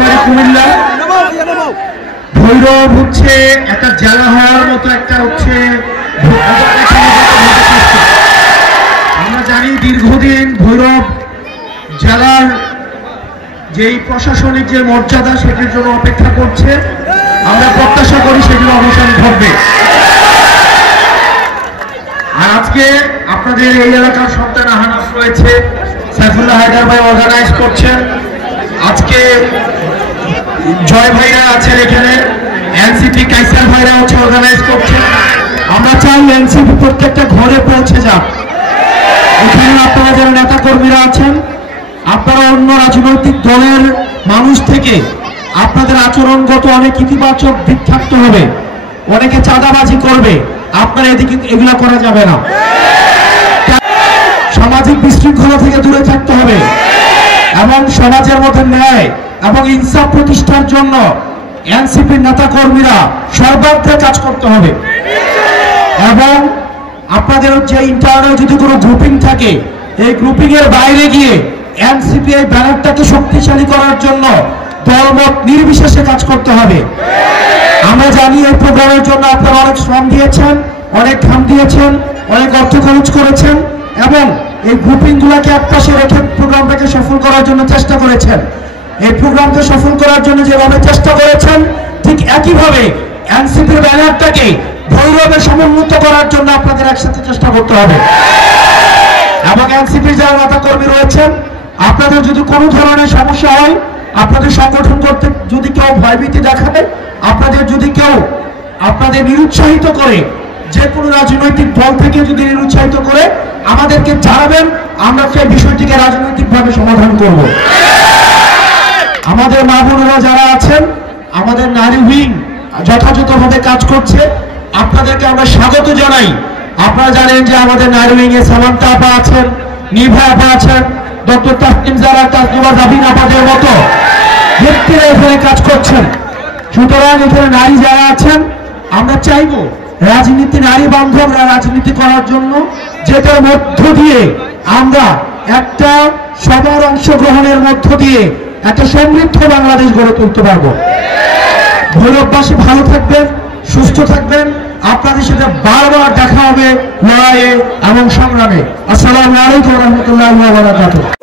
বাড়ি কুমিল্লা। ভৈরব হচ্ছে একটা জেলা হওয়ার মতো একটা হচ্ছে আমরা জানি দীর্ঘদিন ভৈরব জেলার যেই প্রশাসনিক যে মর্যাদা সেটির জন্য অপেক্ষা করছে। আমরা প্রত্যাশা করি সেটির অবসান ঘটবে। আর আজকে আপনাদের এই এলাকার সন্তান আহানাস রয়েছে, সাইফুল্লাহ হায়দার ভাই অর্গানাইজ করছেন। আজকে জয় ভাইরা আছেন এখানে, এনসিপি কাইসার ভাইরা হচ্ছে অর্গানাইজ করছেন। আমরা চাই এনসিপি প্রত্যেকটা ঘরে পৌঁছে যাক। এখানে আপনারা যারা নেতা কর্মীরা আছেন, আপনারা অন্য রাজনৈতিক দলের মানুষ থেকে আপনাদের আচরণগত অনেক ইতিবাচক দিক থাকতে হবে। অনেকে চাঁদাবাজি করবে, আপনারা এদিকে এগুলা করা যাবে না। সামাজিক বিশৃঙ্খলা থেকে দূরে থাকতে হবে এবং সমাজের মধ্যে ন্যায় এবং ইনসাফ প্রতিষ্ঠার জন্য এনসিপির নেতা কর্মীরা সর্বাগ্রে কাজ করতে হবে। এবং আপনাদের যে ইন্টারনাল যদি কোনো গ্রুপিং থাকে, এই গ্রুপিং এর বাইরে গিয়ে এনসিপি এই ব্যানারটাকে শক্তিশালী করার জন্য দলমত নির্বিশেষে কাজ করতে হবে। আমরা জানি এই প্রোগ্রামের জন্য আপনারা অনেক শ্রম দিয়েছেন, অনেক ঘাম দিয়েছেন, অনেক অর্থ খরচ করেছেন এবং এই গ্রুপিং গুলাকে একপাশে রেখে প্রোগ্রামটাকে সফল করার জন্য চেষ্টা করেছেন। এই প্রোগ্রামকে সফল করার জন্য যেভাবে চেষ্টা করেছেন, ঠিক একইভাবে এনসিপির ব্যানারটাকে ভৈরবে সমুন্নত করার জন্য আপনাদের একসাথে চেষ্টা করতে হবে। এবং এনসিপির যারা নেতা কর্মী রয়েছেন, আপনাদের যদি কোনো ধরনের সমস্যা হয়, আপনাদের সংগঠন করতে যদি কেউ ভয়ভীতি দেখায়, আপনাদের যদি কেউ আপনাদের নিরুৎসাহিত করে, যে কোনো রাজনৈতিক দল থেকে যদি নিরুৎসাহিত করে আমাদেরকে জানাবেন, আমরা সেই বিষয়টিকে রাজনৈতিকভাবে সমাধান করব। আমাদের মা বোনেরা যারা আছেন, আমাদের নারী উইং যথাযথভাবে কাজ করছে, আপনাদেরকে আমরা স্বাগত জানাই। আপনারা জানেন যে আমাদের নারী উইং এ সামান্তা আপা আছেন, নিভা আপা আছেন, ডক্টর তাসনিম যারা তাসনিমা জাবিন আপাদের মতো ব্যক্তিরা এখানে কাজ করছেন। সুতরাং এখানে নারী যারা আছেন, আমরা চাইবো রাজনীতি নারী বান্ধবরা রাজনীতি করার জন্য, যেটার মধ্য দিয়ে আমরা একটা সবার অংশগ্রহণের মধ্য দিয়ে একটা সমৃদ্ধ বাংলাদেশ গড়ে তুলতে পারবো। ভৈরববাসী ভালো থাকবেন, সুস্থ থাকবেন। আপনাদের সাথে বারবার দেখা হবে লড়াইয়ে এবং সংগ্রামে। আসসালামু আলাইকুম ওয়া রাহমাতুল্লাহি ওয়া বারাকাতুহু।